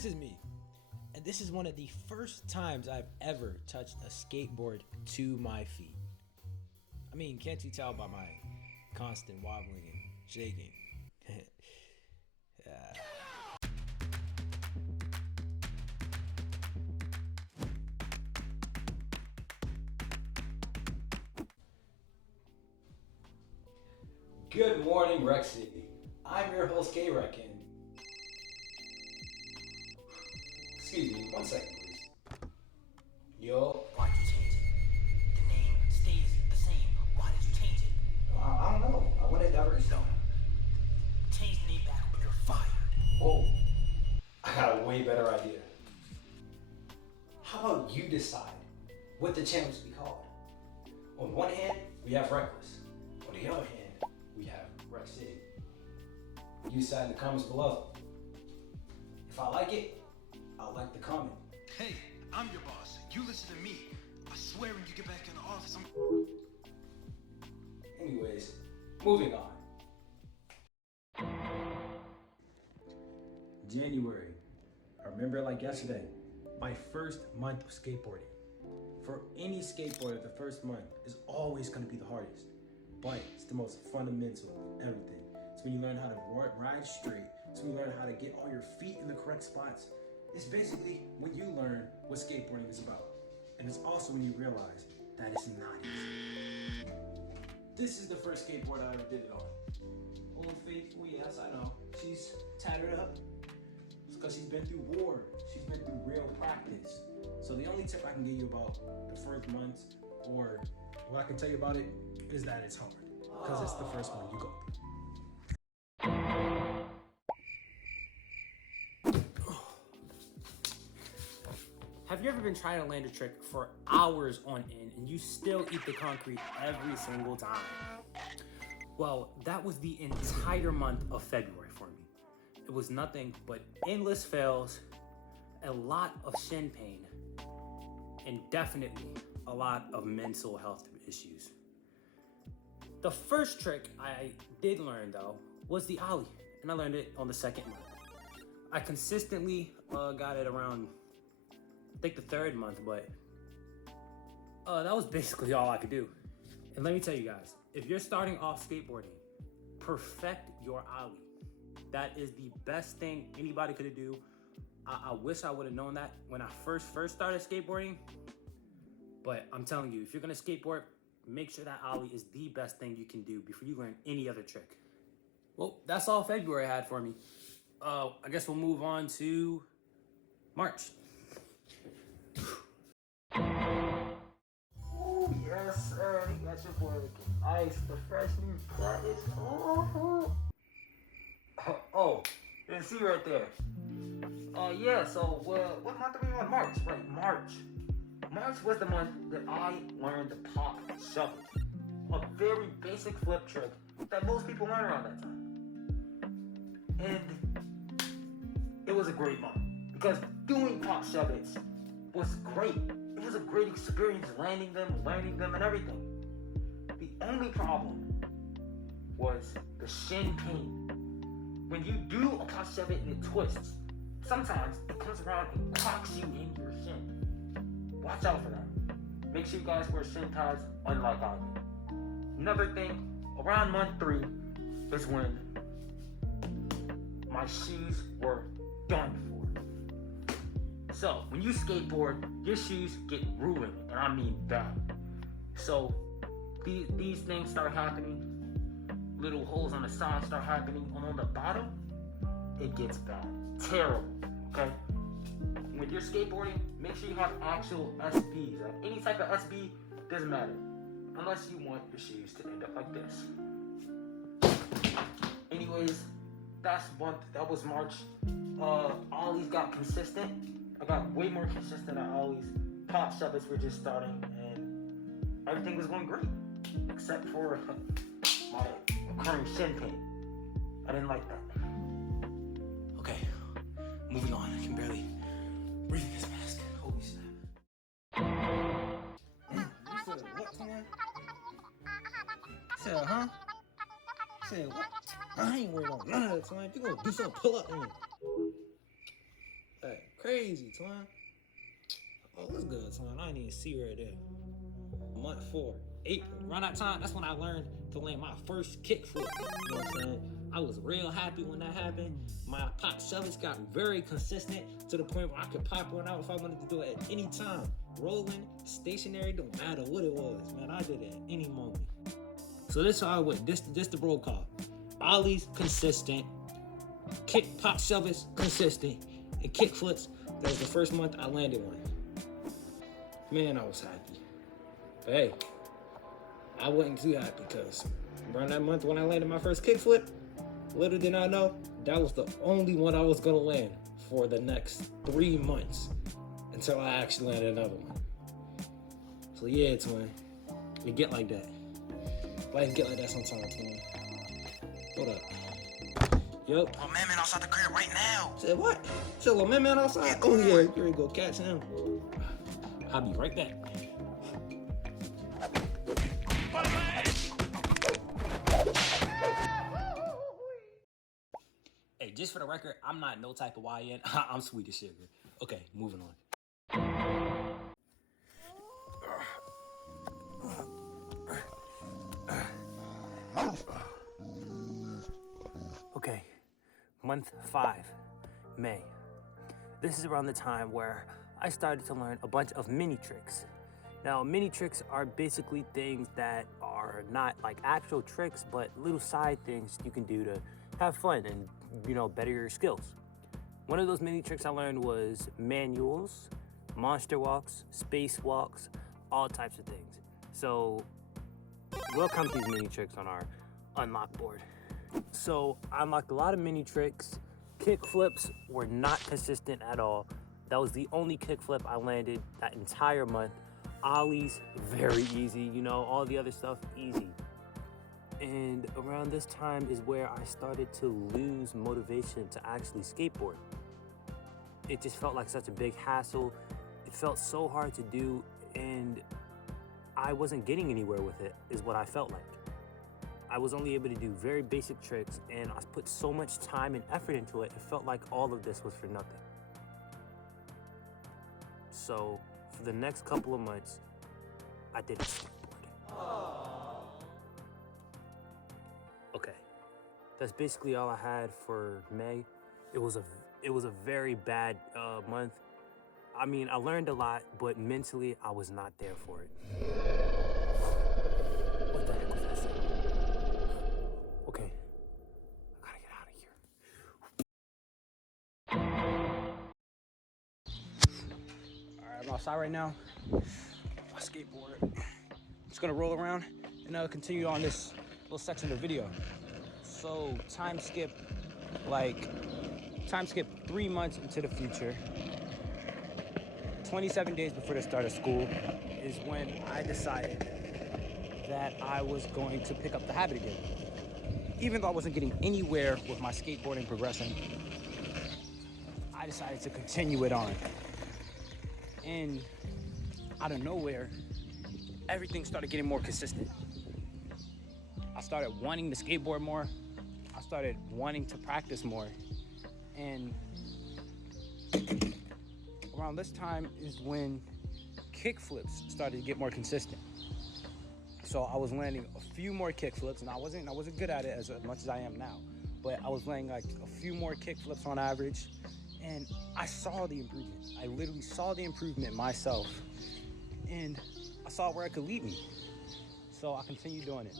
this is me. And this is one of the first times I've ever touched a skateboard to my feet. I mean, can't you tell by my constant wobbling and shaking? Good morning, Rec City. I'm your host, K-Rec, and... Excuse me, 1 second, please. Yo. Why'd you change it? The name stays the same. Why did you change it? I don't know. I wanted diversity. No. Change the name back or you're fired. Oh, I got a way better idea. How about you decide what the channel should be called? On one hand, we have Reckless. On the other hand, we have Rec City. You decide in the comments below. If I like it, I'll like the comment. Hey, I'm your boss. You listen to me. I swear when you get back in the office, Anyways, moving on. January. I remember it like yesterday. My first month of skateboarding. For any skateboarder, the first month is always going to be the hardest. But it's the most fundamental of everything. It's when you learn how to ride straight. It's when you learn how to get all your feet in the correct spots. It's basically when you learn what skateboarding is about. And it's also when you realize that it's not easy. This is the first skateboard I ever did it on. Old Faithful, yes, I know. She's tattered up. It's because she's been through war. She's been through real practice. So the only tip I can give you about the first months, or what I can tell you about it, is that it's hard. Because it's the first one you go through. Have you ever been trying to land a trick for hours on end and you still eat the concrete every single time? Well, that was the entire month of February for me. It was nothing but endless fails, a lot of shin pain, and definitely a lot of mental health issues. The first trick I did learn though was the ollie, and I learned it on the second month. I consistently got it around I think the third month, but that was basically all I could do. And let me tell you guys, if you're starting off skateboarding, perfect your ollie. That is the best thing anybody could do. I wish I would have known that when I first started skateboarding, but I'm telling you, if you're gonna skateboard, make sure that ollie is the best thing you can do before you learn any other trick. Well, that's all February had for me. I guess we'll move on to March. Yes, sir. That's your boy looking ice. The freshman cut is oh, you can see right there. Yeah, so what month are we on? March, right? March. March was the month that I learned to pop shovel. A very basic flip trick that most people learn around that time. And it was a great month because doing pop shovels was great. It was a great experience landing them, learning them, and everything. The only problem was the shin pain. When you do a pop shove and it twists, sometimes it comes around and clocks you in your shin. Watch out for that. Make sure you guys wear shin pads, unlike I do. Another thing, around month 3 is when my shoes were done for. So, when you skateboard, your shoes get ruined, and I mean bad. So, these things start happening. Little holes on the side start happening, and on the bottom, it gets bad. Terrible, okay? When you're skateboarding, make sure you have actual SBs. Like any type of SB, doesn't matter. Unless you want your shoes to end up like this. Anyways, that was March. Ollies got consistent. I got way more consistent at ollies. Pop shovels were just starting, and everything was going great. Except for my occurring shin pain. I didn't like that. Okay, moving on. I can barely breathe in this mask. Holy snap. You said what, man? Said, huh? Said, what? I ain't worried about none of that, man. If you gonna do something, pull up, man. Hey. crazy, twin. Oh, what's good, twin? I didn't even see her there. Month 4, April. Around that time, that's when I learned to land my first kickflip. You know what I'm saying? I was real happy when that happened. My pop shovels got very consistent to the point where I could pop one out if I wanted to do it at any time. Rolling, stationary, don't matter what it was, man. I did it at any moment. So this is how I went. This the roll call. Ollies, consistent. Kick pop shovels, consistent. And kickflips, that was the first month I landed one. Man, I was happy. But hey, I wasn't too happy because around that month when I landed my first kickflip, little did I know, that was the only one I was gonna land for the next 3 months until I actually landed another one. So yeah, twin, it get like that. Life get like that sometimes, twin. Hold up. Yup. Oh, man outside the crib right now. Said what? Said little man outside? Yeah, Oh come yeah, on. you ready to go catch him. I'll be right back. Hey, just for the record, I'm not no type of YN. I'm sweet as sugar. Okay, moving on. Okay, month 5, May. This is around the time where I started to learn a bunch of mini tricks. Now, mini tricks are basically things that are not like actual tricks, but little side things you can do to have fun and, you know, better your skills. One of those mini tricks I learned was manuals, monster walks, space walks, all types of things. So we'll count these mini tricks on our unlock board. So I unlocked a lot of mini tricks. Kick flips were not consistent at all. That was the only kick flip I landed that entire month. Ollies, very easy, you know, all the other stuff, easy. And around this time is where I started to lose motivation to actually skateboard. It just felt like such a big hassle. It felt so hard to do, and I wasn't getting anywhere with it, is what I felt like. I was only able to do very basic tricks, and I put so much time and effort into it, it felt like all of this was for nothing. So, for the next couple of months, I didn't skateboard. Okay, that's basically all I had for May. It was a very bad month. I mean, I learned a lot, but mentally, I was not there for it. What the heck was that sound? Okay, I gotta get out of here. All right, I'm outside right now. My skateboard. Just gonna roll around and continue on this little section of the video. So time skip 3 months into the future. 27 days before the start of school is when I decided that I was going to pick up the habit again. Even though I wasn't getting anywhere with my skateboarding progression, I decided to continue it on. And out of nowhere, everything started getting more consistent. I started wanting to skateboard more. I started wanting to practice more. And around this time is when kickflips started to get more consistent. So I was landing a few more kickflips, and I wasn't good at it as much as I am now, but I was landing like a few more kickflips on average, and I saw the improvement. I literally saw the improvement myself, and I saw where it could lead me. So I continued doing it.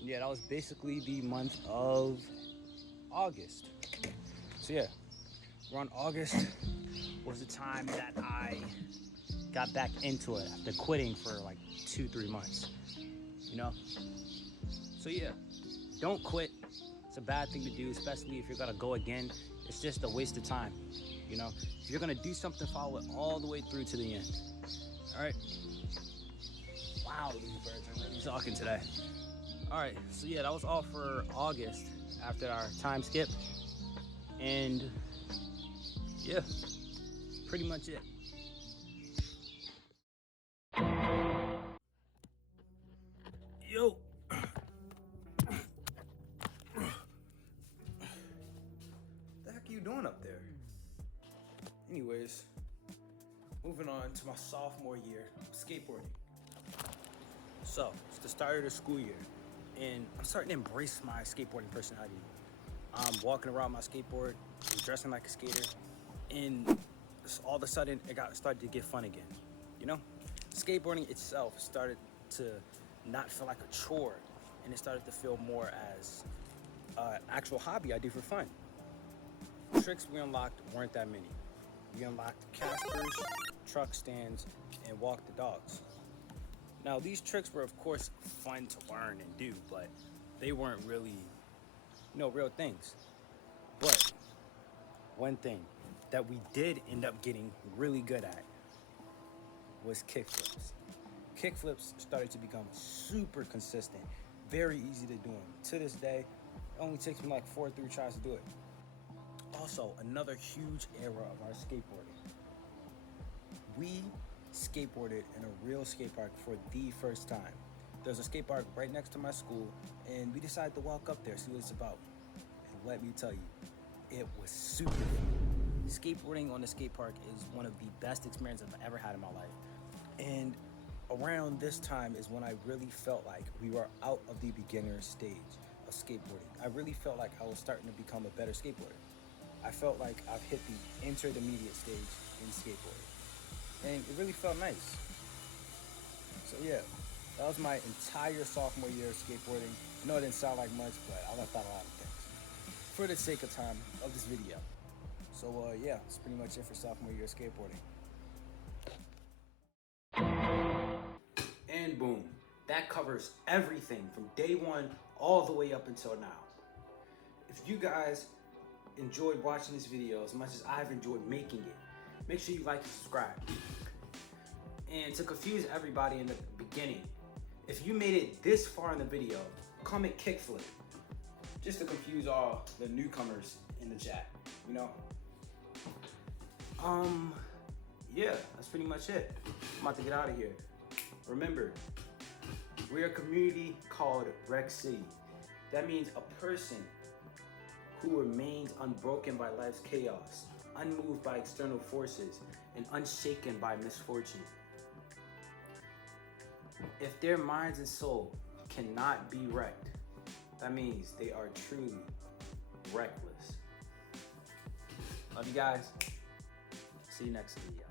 Yeah, that was basically the month of August. So yeah, around August was the time that I got back into it after quitting for like 2-3 months, you know? So yeah, don't quit. It's a bad thing to do, especially if you're gonna go again. It's just a waste of time, you know? If you're gonna do something, follow it all the way through to the end, all right? Wow, these birds are really talking today. All right, so yeah, that was all for August after our time skip. And yeah, pretty much it. Yo. The heck are you doing up there? Anyways, moving on to my sophomore year of skateboarding. So, it's the start of the school year, and I'm starting to embrace my skateboarding personality. I'm walking around my skateboard, I'm dressing like a skater, and all of a sudden, started to get fun again. You know, skateboarding itself started to not feel like a chore, and it started to feel more as an actual hobby I do for fun. Tricks we unlocked weren't that many. We unlocked casters, truck stands, and walk the dogs. Now, these tricks were, of course, fun to learn and do, but they weren't really, real things. But one thing that we did end up getting really good at was kickflips. Kickflips started to become super consistent, very easy to do them. To this day, it only takes me like 4 or 3 tries to do it. Also, another huge era of our skateboarding. We skateboarded in a real skate park for the first time. There's a skate park right next to my school, and we decided to walk up there, see what it's about. And let me tell you, it was super fun. Skateboarding on the skate park is one of the best experiences I've ever had in my life. And around this time is when I really felt like we were out of the beginner stage of skateboarding. I really felt like I was starting to become a better skateboarder. I felt like I've hit the intermediate stage in skateboarding. And it really felt nice. So yeah, that was my entire sophomore year of skateboarding. I know it didn't sound like much, but I left out a lot of things for the sake of time of this video. So yeah, that's pretty much it for sophomore year of skateboarding. And boom, that covers everything from day one all the way up until now. If you guys enjoyed watching this video as much as I've enjoyed making it, make sure you like and subscribe. And to confuse everybody in the beginning, if you made it this far in the video, comment kickflip, just to confuse all the newcomers in the chat, Yeah, that's pretty much it. I'm about to get out of here. Remember, we're a community called Rec City. That means a person who remains unbroken by life's chaos, unmoved by external forces, and unshaken by misfortune. If their minds and soul cannot be wrecked, that means they are truly reckless. Love you guys. See you next video.